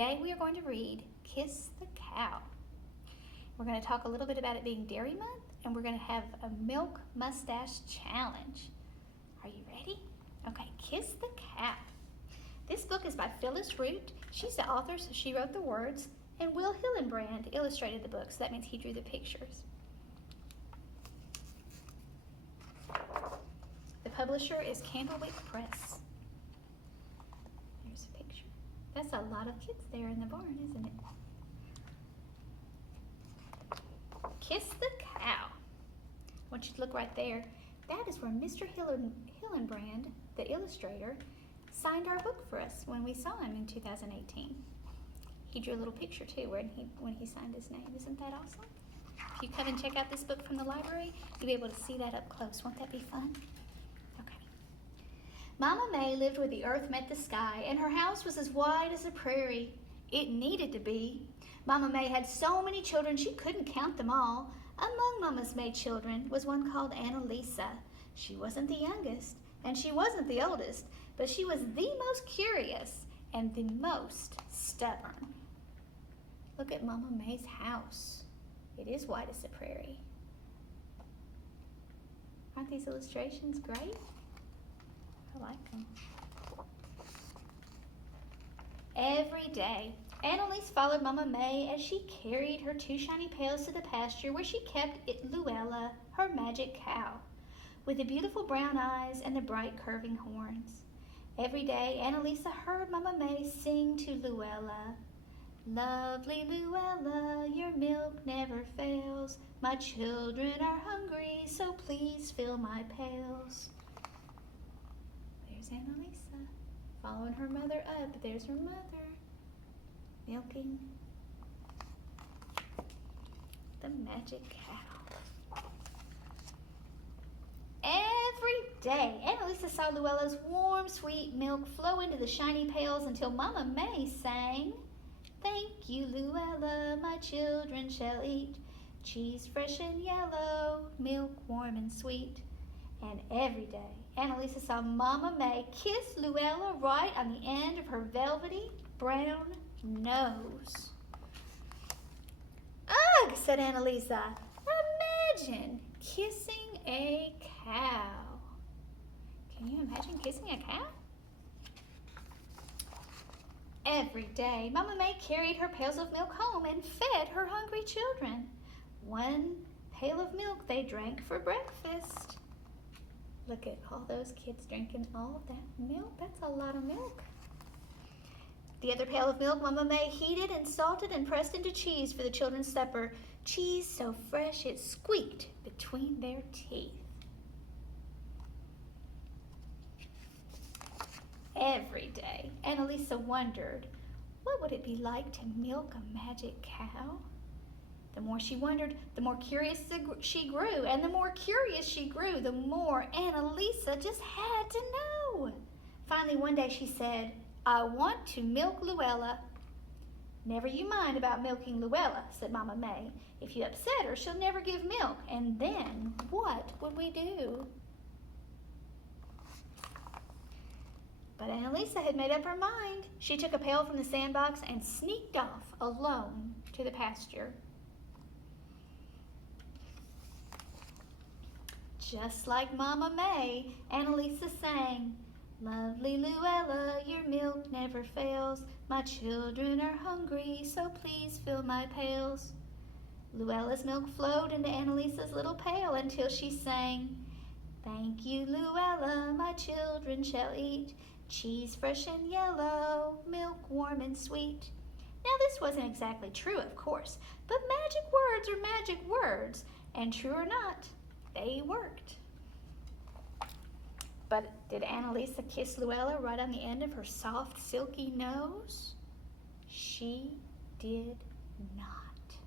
Today we are going to read Kiss the Cow. We're going to talk a little bit about it being Dairy Month, and we're going to have a Milk Mustache challenge. Are you ready? Okay, Kiss the Cow. This book is by Phyllis Root. She's the author, so she wrote the words, and Will Hillenbrand illustrated the book, so that means he drew the pictures. The publisher is Candlewick Press. Here's a picture. That's a lot of kids there in the barn, isn't it? Kiss the Cow. I want you to look right there. That is where Mr. Hillenbrand, the illustrator, signed our book for us when we saw him in 2018. He drew a little picture too when he signed his name. Isn't that awesome? If you come and check out this book from the library, you'll be able to see that up close. Won't that be fun? Okay. Mama May lived where the earth met the sky, and her house was as wide as a prairie. It needed to be. Mama May had so many children she couldn't count them all. Among Mama's May children was one called Annalisa. She wasn't the youngest, and she wasn't the oldest, but she was the most curious and the most stubborn. Look at Mama May's house. It is wide as a prairie. Aren't these illustrations great? I like them. Every day, Annalise followed Mama May as she carried her two shiny pails to the pasture where she kept Luella, her magic cow, with the beautiful brown eyes and the bright curving horns. Every day, Annalisa heard Mama May sing to Luella, "Lovely Luella, your milk never fails. My children are hungry, so please fill my pails." There's Annalisa, following her mother up. There's her mother, milking the magic cow. Every day, Annalisa saw Luella's warm, sweet milk flow into the shiny pails until Mama May sang, "Thank you, Luella, my children shall eat cheese fresh and yellow, milk warm and sweet." And every day, Annalisa saw Mama May kiss Luella right on the end of her velvety brown nose. "Ugh," said Annalisa. "Imagine kissing a cow." Can you imagine kissing a cow? Every day, Mama May carried her pails of milk home and fed her hungry children. One pail of milk they drank for breakfast. Look at all those kids drinking all of that milk. That's a lot of milk. The other pail of milk Mama May heated and salted and pressed into cheese for the children's supper. Cheese so fresh it squeaked between their teeth. Every day, Annalisa wondered, what would it be like to milk a magic cow? The more she wondered, the more curious she grew, and the more curious she grew, the more Annalisa just had to know. Finally, one day she said, "I want to milk Luella." "Never you mind about milking Luella," said Mama May. "If you upset her, she'll never give milk, and then what would we do?" But Annalisa had made up her mind. She took a pail from the sandbox and sneaked off alone to the pasture. Just like Mama May, Annalisa sang, "Lovely Luella, your milk never fails. My children are hungry, so please fill my pails." Luella's milk flowed into Annalisa's little pail until she sang, "Thank you, Luella, my children shall eat cheese fresh and yellow, milk warm and sweet." Now this wasn't exactly true, of course, but magic words are magic words, and true or not, they worked. But did Annalisa kiss Luella right on the end of her soft, silky nose? She did not.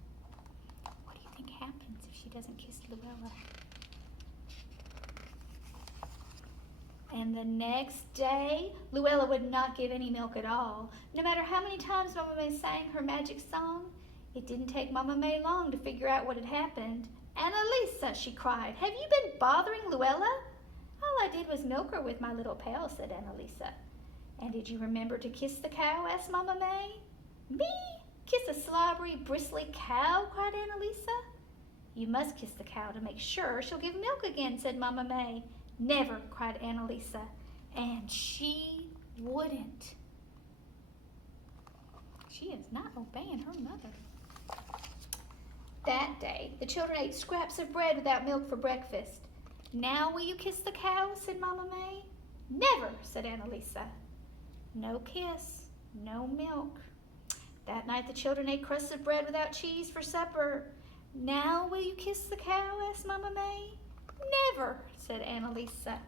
What do you think happens if she doesn't kiss Luella? And the next day, Luella would not give any milk at all. No matter how many times Mama May sang her magic song, it didn't take Mama May long to figure out what had happened. "Annalisa," she cried, "have you been bothering Luella?" "All I did was milk her with my little pail," said Annalisa. "And did you remember to kiss the cow?" asked Mama May. rubbery, bristly cow?" cried Annalisa. "You must kiss the cow to make sure she'll give milk again," said Mama May. "Never," cried Annalisa, and she wouldn't. She is not obeying her mother. That day, the children ate scraps of bread without milk for breakfast. "Now will you kiss the cow?" said Mama May. "Never," said Annalisa. No kiss, no milk. That night the children ate crusts of bread without cheese for supper. "Now will you kiss the cow?" asked Mama May. "Never," said Annalisa.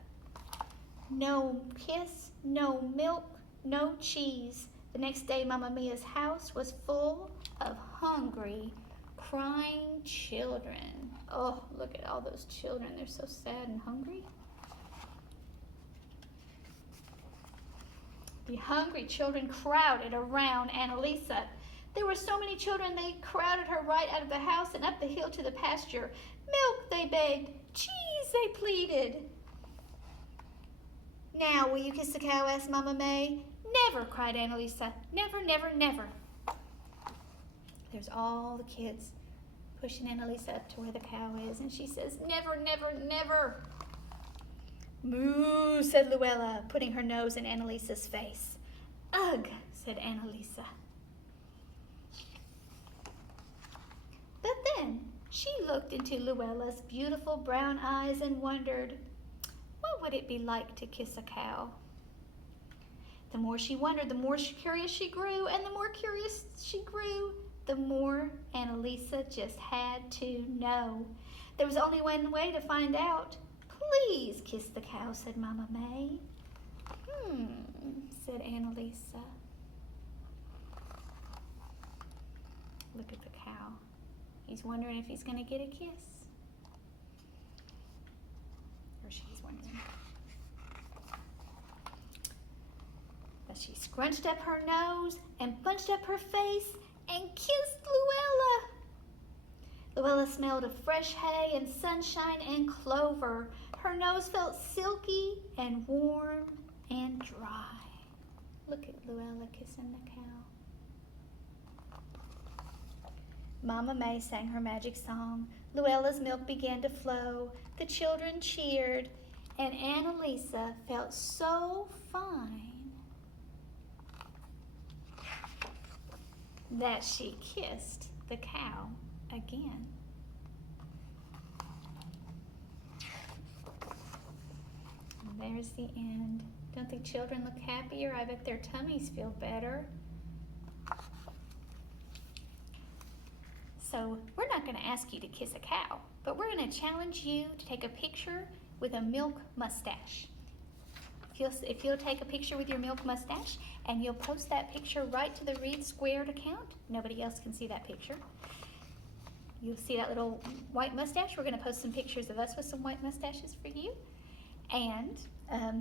No kiss, no milk, no cheese. The next day Mama Mia's house was full of hungry, crying children. Oh, look at all those children. They're so sad and hungry. The hungry children crowded around Annalisa. There were so many children they crowded her right out of the house and up the hill to the pasture. "Milk," they begged. "Cheese," they pleaded. "Now will you kiss the cow?" asked Mama May. "Never," cried Annalisa. "Never, never, never." There's all the kids pushing Annalisa up to where the cow is, and she says, "Never, never, never." "Moo," said Luella, putting her nose in Annalisa's face. "Ugh," said Annalisa. But then she looked into Luella's beautiful brown eyes and wondered, what would it be like to kiss a cow? The more she wondered, the more curious she grew, and the more curious she grew, the more Annalisa just had to know. There was only one way to find out. "Please kiss the cow," said Mama May. Said Annalisa. Look at the cow. He's wondering if he's going to get a kiss. Or she's wondering. But she scrunched up her nose and bunched up her face and kissed Luella. Luella smelled of fresh hay and sunshine and clover. Her nose felt silky and warm and dry. Look at Luella kissing the cow. Mama May sang her magic song. Luella's milk began to flow. The children cheered, and Annalisa felt so fine that she kissed the cow again. And there's the end. Don't the children look happier? I bet their tummies feel better. So we're not going to ask you to kiss a cow, but we're going to challenge you to take a picture with a milk mustache. If you'll take a picture with your milk mustache and you'll post that picture right to the Read Squared account, nobody else can see that picture. You'll see that little white mustache. We're going to post some pictures of us with some white mustaches for you. And